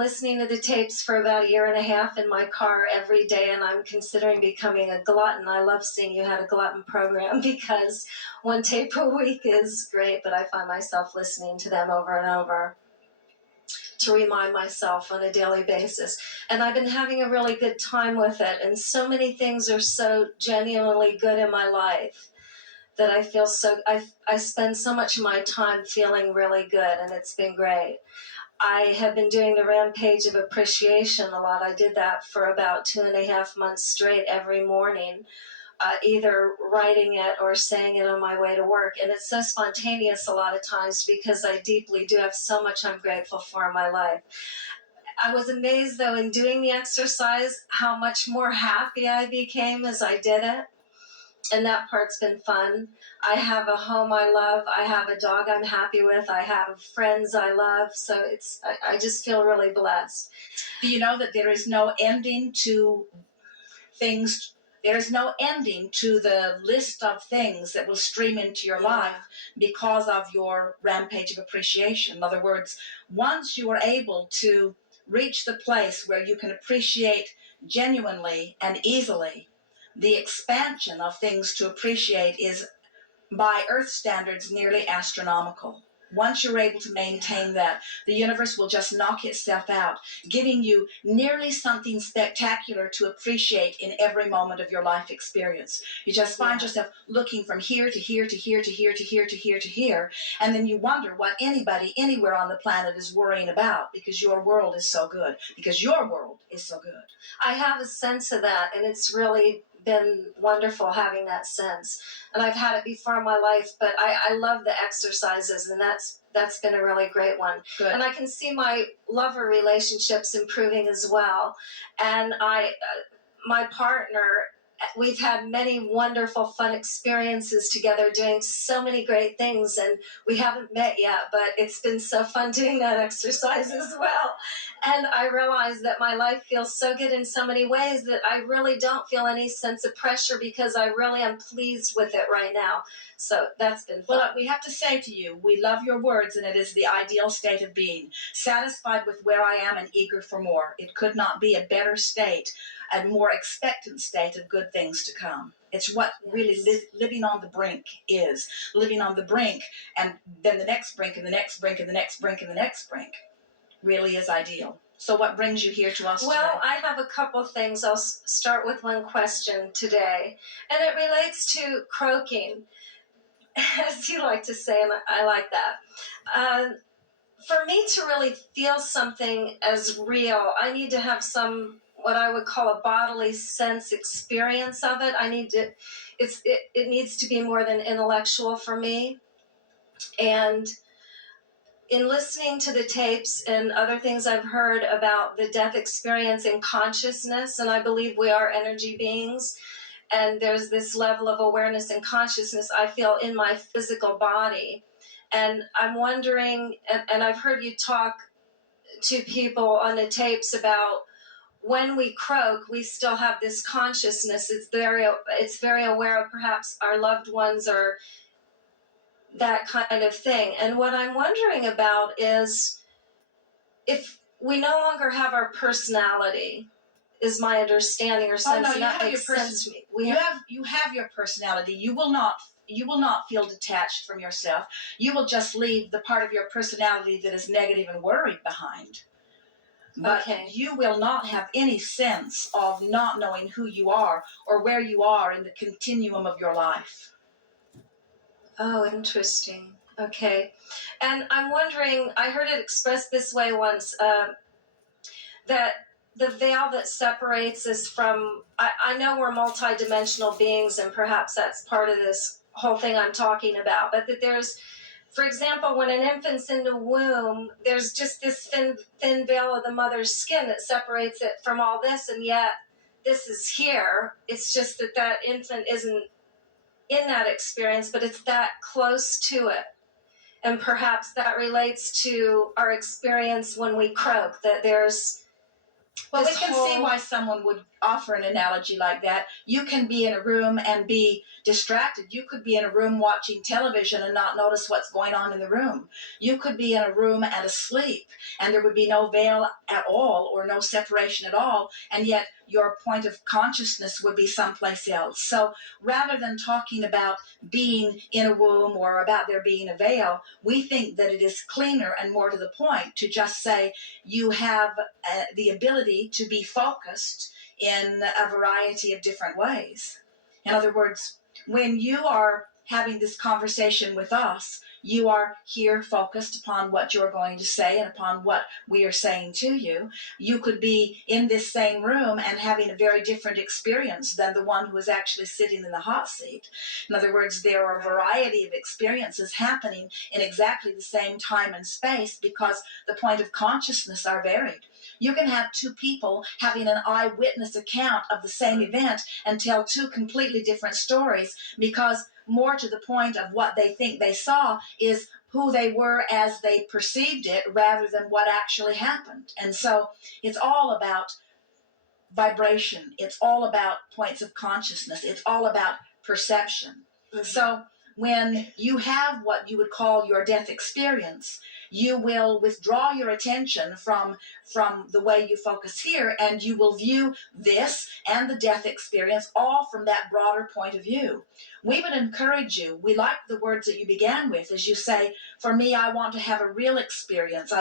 Listening to the tapes for about a year and a half in my car every day, and I'm considering becoming a glutton. I love seeing you had a glutton program because one tape a week is great, but I find myself listening to them over and over to remind myself on a daily basis. And I've been having a really good time with it, and so many things are so genuinely good in my life that I feel I spend so much of my time feeling really good, and it's been great. I have been doing the Rampage of Appreciation a lot. I did that for about 2.5 months straight every morning, either writing it or saying it on my way to work. And it's so spontaneous a lot of times because I deeply do have so much I'm grateful for in my life. I was amazed, though, in doing the exercise, how much more happy I became as I did it. And that part's been fun. I have a home I love. I have a dog I'm happy with. I have friends I love. So I just feel really blessed. Do you know that there is no ending to things? There is no ending to the list of things that will stream into your life because of your rampage of appreciation. In other words, once you are able to reach the place where you can appreciate genuinely and easily, the expansion of things to appreciate is, by Earth standards, nearly astronomical. Once you're able to maintain that, the universe will just knock itself out, giving you nearly something spectacular to appreciate in every moment of your life experience. You just find yourself looking from here to here to here to here to here to here to here, and then you wonder what anybody anywhere on the planet is worrying about because your world is so good, because your world is so good. I have a sense of that, and it's really been wonderful having that sense. And I've had it before in my life, but I love the exercises, and that's been a really great one. Good. And I can see my lover relationships improving as well. And my partner, we've had many wonderful, fun experiences together doing so many great things, and we haven't met yet, but it's been so fun doing that exercise as well. And I realize that my life feels so good in so many ways that I really don't feel any sense of pressure because I really am pleased with it right now. So that's been fun. Well, we have to say to you, we love your words, and it is the ideal state of being. Satisfied with where I am and eager for more. It could not be a better state, a more expectant state of good things to come. It's what really living on the brink is. Living on the brink, and then the next brink, and the next brink, and the next brink, and the next brink really is ideal. So what brings you here to us today? Well, I have a couple things. I'll start with one question today, and it relates to croaking, as you like to say, and I like that. For me to really feel something as real, I need to have some, what I would call a bodily sense experience of it. It needs to be more than intellectual for me. And in listening to the tapes and other things I've heard about the death experience in consciousness, and I believe we are energy beings, and there's this level of awareness and consciousness I feel in my physical body. And I'm wondering, and I've heard you talk to people on the tapes about when we croak, we still have this consciousness. It's very aware of perhaps our loved ones or that kind of thing. And what I'm wondering about is if we no longer have our personality, is my understanding or sense. Oh no, you have your personality. You have your personality. You will not feel detached from yourself. You will just leave the part of your personality that is negative and worried behind. But you will not have any sense of not knowing who you are or where you are in the continuum of your life. Oh, interesting. Okay. And I'm wondering, I heard it expressed this way once, that the veil that separates us from, I know we're multidimensional beings, and perhaps that's part of this whole thing I'm talking about, but that there's, for example, when an infant's in the womb, there's just this thin veil of the mother's skin that separates it from all this, and yet this is here. It's just that infant isn't in that experience, but it's that close to it. And perhaps that relates to our experience when we croak, that there's Well, we can see why someone would offer an analogy like that. You can be in a room and be distracted. You could be in a room watching television and not notice what's going on in the room. You could be in a room and asleep, and there would be no veil at all or no separation at all, and yet your point of consciousness would be someplace else. So rather than talking about being in a womb or about there being a veil, we think that it is cleaner and more to the point to just say you have the ability to be focused in a variety of different ways. In other words, when you are having this conversation with us, you are here focused upon what you're going to say and upon what we are saying to you. You could be in this same room and having a very different experience than the one who is actually sitting in the hot seat. In other words, there are a variety of experiences happening in exactly the same time and space because the point of consciousness are varied. You can have two people having an eyewitness account of the same event and tell two completely different stories because more to the point of what they think they saw is who they were as they perceived it rather than what actually happened. And so it's all about vibration. It's all about points of consciousness. It's all about perception. Mm-hmm. So when you have what you would call your death experience, you will withdraw your attention from the way you focus here, and you will view this and the death experience all from that broader point of view. We would encourage you, we like the words that you began with, as you say, for me, I want to have a real experience.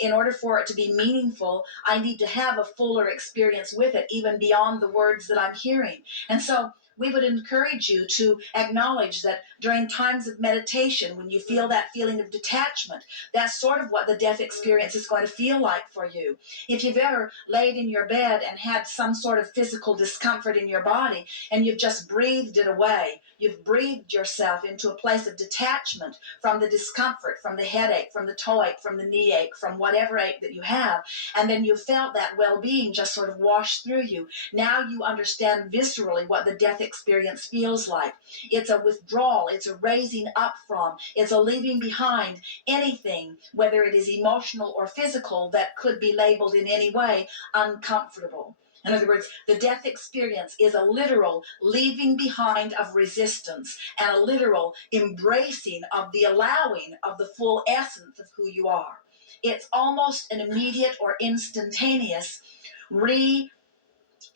In order for it to be meaningful, I need to have a fuller experience with it, even beyond the words that I'm hearing. And so we would encourage you to acknowledge that during times of meditation, when you feel that feeling of detachment, that's sort of what the death experience is going to feel like for you. If you've ever laid in your bed and had some sort of physical discomfort in your body and you've just breathed it away, you've breathed yourself into a place of detachment from the discomfort, from the headache, from the toe ache, from the knee ache, from whatever ache that you have, and then you felt that well-being just sort of wash through you. Now you understand viscerally what the death experience feels like. It's a withdrawal, it's a raising up from, it's a leaving behind anything, whether it is emotional or physical, that could be labeled in any way uncomfortable. In other words, the death experience is a literal leaving behind of resistance and a literal embracing of the allowing of the full essence of who you are. It's almost an immediate or instantaneous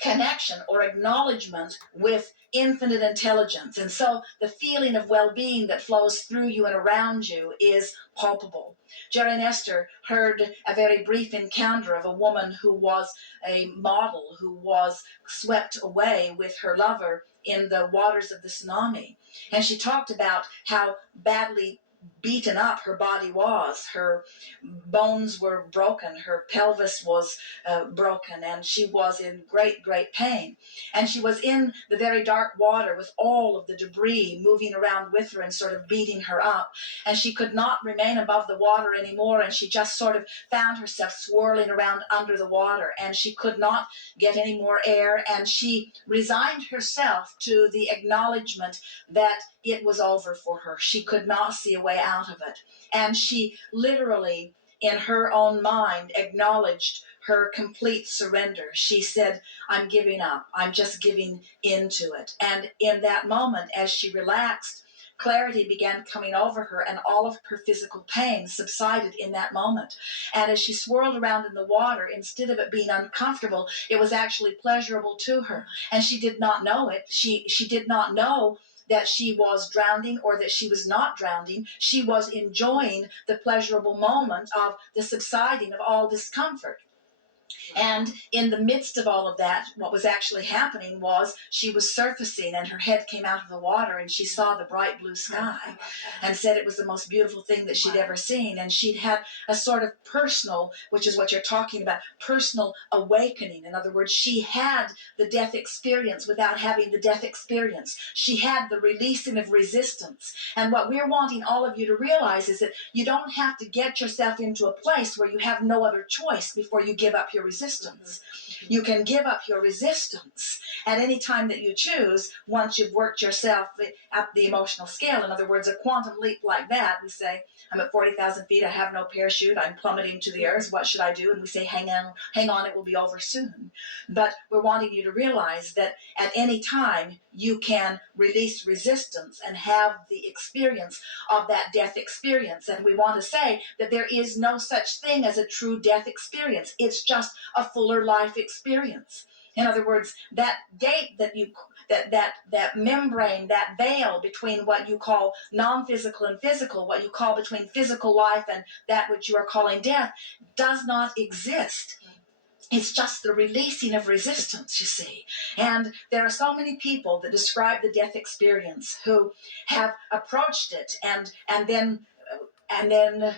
connection or acknowledgement with infinite intelligence. And so the feeling of well-being that flows through you and around you is palpable. Jerry and Esther heard a very brief encounter of a woman who was a model who was swept away with her lover in the waters of the tsunami. And she talked about how badly beaten up her body was. Her bones were broken, her pelvis was broken, and she was in great pain. And she was in the very dark water with all of the debris moving around with her and sort of beating her up, and she could not remain above the water anymore, and she just sort of found herself swirling around under the water, and she could not get any more air, and she resigned herself to the acknowledgement that it was over for her. She could not see a way out of it. And she literally, in her own mind, acknowledged her complete surrender. She said, I'm giving up. I'm just giving into it. And in that moment, as she relaxed, clarity began coming over her, and all of her physical pain subsided in that moment. And as she swirled around in the water, instead of it being uncomfortable, it was actually pleasurable to her. And she did not know it. She did not know that she was drowning or that she was not drowning. She was enjoying the pleasurable moment of the subsiding of all discomfort. And in the midst of all of that, what was actually happening was she was surfacing, and her head came out of the water, and she saw the bright blue sky and said it was the most beautiful thing that she'd ever seen. And she'd had a sort of personal, which is what you're talking about, personal awakening. In other words, she had the death experience without having the death experience. She had the releasing of resistance. And what we're wanting all of you to realize is that you don't have to get yourself into a place where you have no other choice before you give up up your resistance. You can give up your resistance at any time that you choose once you've worked yourself up the emotional scale. In other words, a quantum leap like that, we say, I'm at 40,000 feet, I have no parachute, I'm plummeting to the earth, what should I do? And we say, hang on, it will be over soon. But we're wanting you to realize that at any time you can release resistance and have the experience of that death experience. And we want to say that there is no such thing as a true death experience. It's just a fuller life experience. In other words, that gate that membrane, that veil between what you call non-physical and physical, what you call between physical life and that which you are calling death, does not exist. It's just the releasing of resistance, you see. And there are so many people that describe the death experience who have approached it and then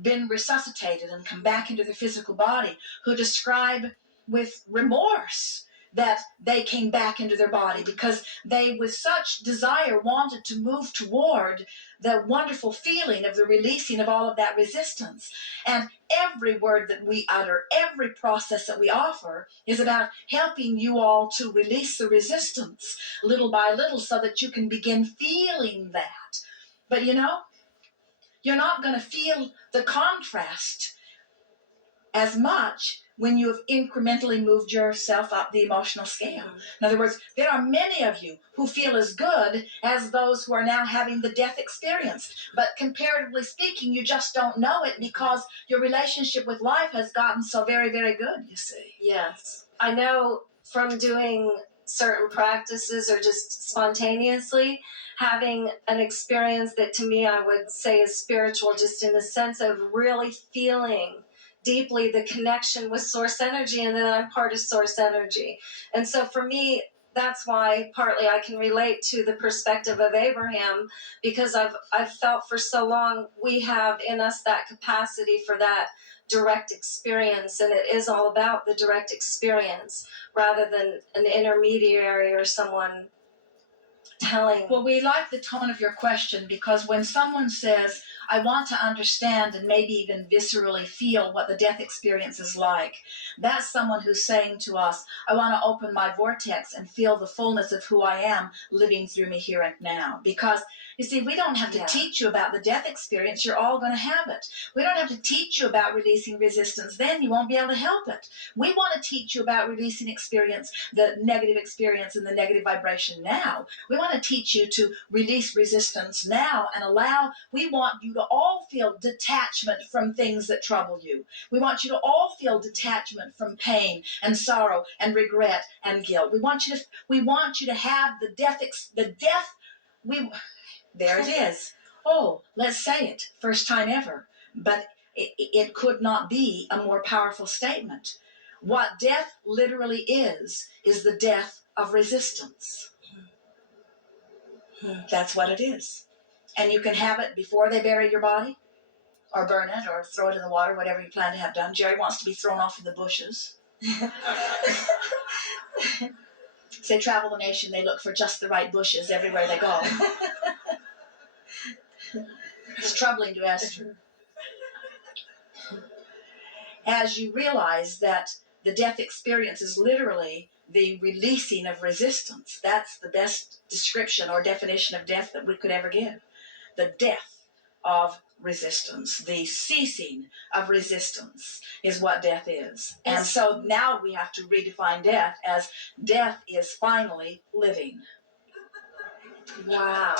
been resuscitated and come back into their physical body, who describe with remorse that they came back into their body because they, with such desire, wanted to move toward the wonderful feeling of the releasing of all of that resistance. And every word that we utter, every process that we offer is about helping you all to release the resistance little by little so that you can begin feeling that. But you know, you're not going to feel the contrast as much when you have incrementally moved yourself up the emotional scale. In other words, there are many of you who feel as good as those who are now having the death experience. But comparatively speaking, you just don't know it because your relationship with life has gotten so very, very good, you see. Yes. I know from doing certain practices or just spontaneously having an experience that to me I would say is spiritual, just in the sense of really feeling deeply the connection with source energy, and then I'm part of source energy. And so for me, that's why partly I can relate to the perspective of Abraham, because I've felt for so long we have in us that capacity for that direct experience, and it is all about the direct experience rather than an intermediary or someone telling. Well, we like the tone of your question, because when someone says, I want to understand and maybe even viscerally feel what the death experience is like, that's someone who's saying to us, I want to open my vortex and feel the fullness of who I am living through me here and now. Because, you see, we don't have to teach you about the death experience. You're all going to have it. We don't have to teach you about releasing resistance. Then you won't be able to help it. We want to teach you about releasing experience, the negative experience and the negative vibration now. We want to teach you to release resistance now and we want you to all feel detachment from things that trouble you. We want you to all feel detachment from pain and sorrow and regret and guilt. We want you to have there it is. Oh, let's say it. First time ever. But it could not be a more powerful statement. What death literally is the death of resistance. That's what it is. And you can have it before they bury your body, or burn it, or throw it in the water, whatever you plan to have done. Jerry wants to be thrown off in the bushes. They travel the nation, they look for just the right bushes everywhere they go. It's troubling to Esther. As you realize that the death experience is literally the releasing of resistance. That's the best description or definition of death that we could ever give. The death of resistance, the ceasing of resistance is what death is. And so now we have to redefine death as death is finally living. Wow.